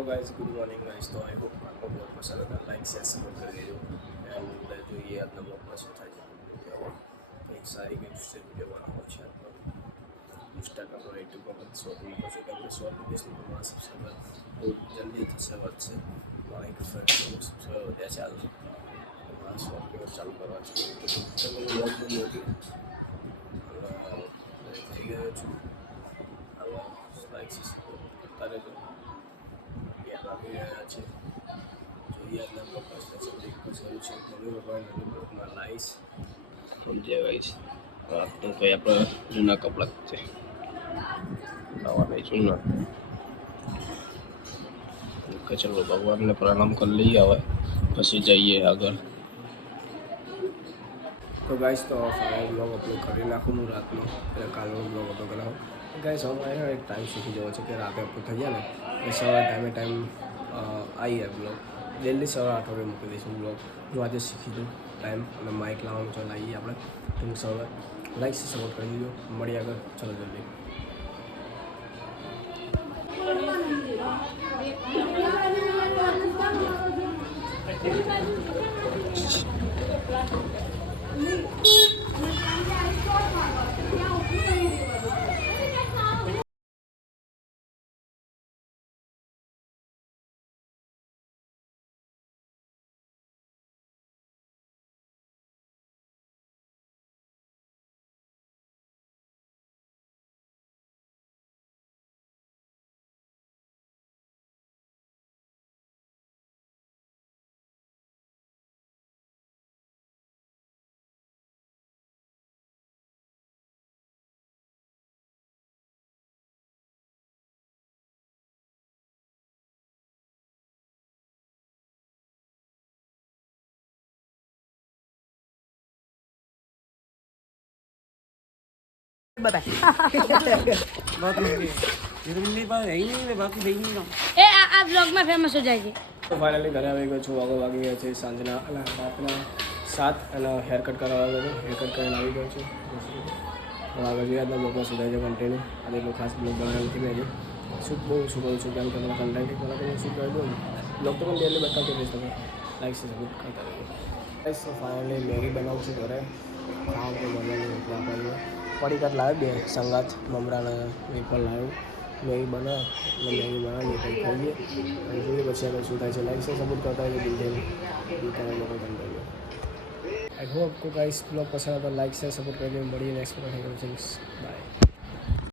Hello guys, good morning guys. तो I hope आपको बहुत पसंद आता है। लाइक शेयर सपोर्ट कर दीजिए एंड जो ये अपना ब्लॉग पर होता है કંઈક સારી કંઈક વિડીયો બનાવવો છે આપણો ઇન્સ્ટાગ્રામમાં યુટ્યુબમાં બધું શોર્ટ વિડીયો છે કેમ કે શોર્ટ વિડીયોસનું તમારા સબસ્ક્રાઈબર બહુ જલ્દી થશે વધશે મારા એક ફ્રેન્ડ સબસ્ક્રાઈબર વધ્યા છે આજે મારા શોર્ટ વિડીયો ચાલુ કરવા છે વ્લોગ બની હતી થઈ ગયો છું હવે લાઈક કરતા રહેજો યાદ આવી રહ્યા છે જોઈએ આજના બ્લોગમાં સ્પેશિયલ રિક્વેસ્ટ કરું છું મમ્મી પપ્પાને નવી બ્લોગમાં લાવીશ સમજ્યા ગાઈશ તો કોઈ આપણે જૂના કપડાં છે નવા નહીં જૂના કે ચલો ભગવાનને પ્રણામ કરી લઈએ હવે પછી જઈએ આગળ તો ગાઈશ તો ફાઇનલ બ્લોગ અપલોડ કરી નાખું હું રાતનો એટલે કાલનો બ્લોગ અપલોડ કરાવું ગાઈશ હવે એક ટાઈમ શીખી જવો છે કે રાતે અપલોડ થઈ જાય ને એ સવારે ટાઈમ આવી જાય બ્લોગ જલ્દી સવારે 8 વાગે મૂકી દઈશું બ્લોગ જો આજે શીખી દઉં ટાઈમ અને માઇક લાવવાનું ચાલો આવીએ આપણે ટૂંક સવારે લાઈક સપોર્ટ કરી દીધો મળીએ આગળ ચલો જલ્દી આ બ્લોગ માં ફેમસ હો જાય છે તો ફાઇનલી ઘરે આવી ગયો છું વાગી ગયા છે સાંજના રાતના 7 અને હેર કટ કરવા આવ્યો હતો હેર કટ કરીને આવી ગયો છું આગળ જોઈએ આજના બ્લોગમાં સુધારી જાય કન્ટેન્ટ અને એટલું ખાસ બ્લોગ બનાવ્યો નથી મેં શૂટ બહુ શું કરું છું કેમ કે મને કન્ટેન્ટ એક મને શૂટ કરી દઉં બ્લોગ તો પણ ડેલી બતાવતો રહીશ તમે લાઈક સપોર્ટ કરતા રહેજો ગાઈસ તો ફાઇનલી મેગી બનાવું છું ઘરે ખાવા તો બનાવી એટલે આપણે પડીકાટ લાવ્યો બે સંગાત મમરાના વેફર લાવ્યો મેગી બનાવ એટલે મેગી બનાવીએ કંઈ ખાઈએ અને જોઈએ પછી આગળ શું થાય છે લાઈક से सपोर्ट करता है बिल्कुल लोगों को आई होप आपको गाइस ब्लॉग पसंद आता है लाइक से सपोर्ट करिए बढ़िया नेक्स्ट बाय।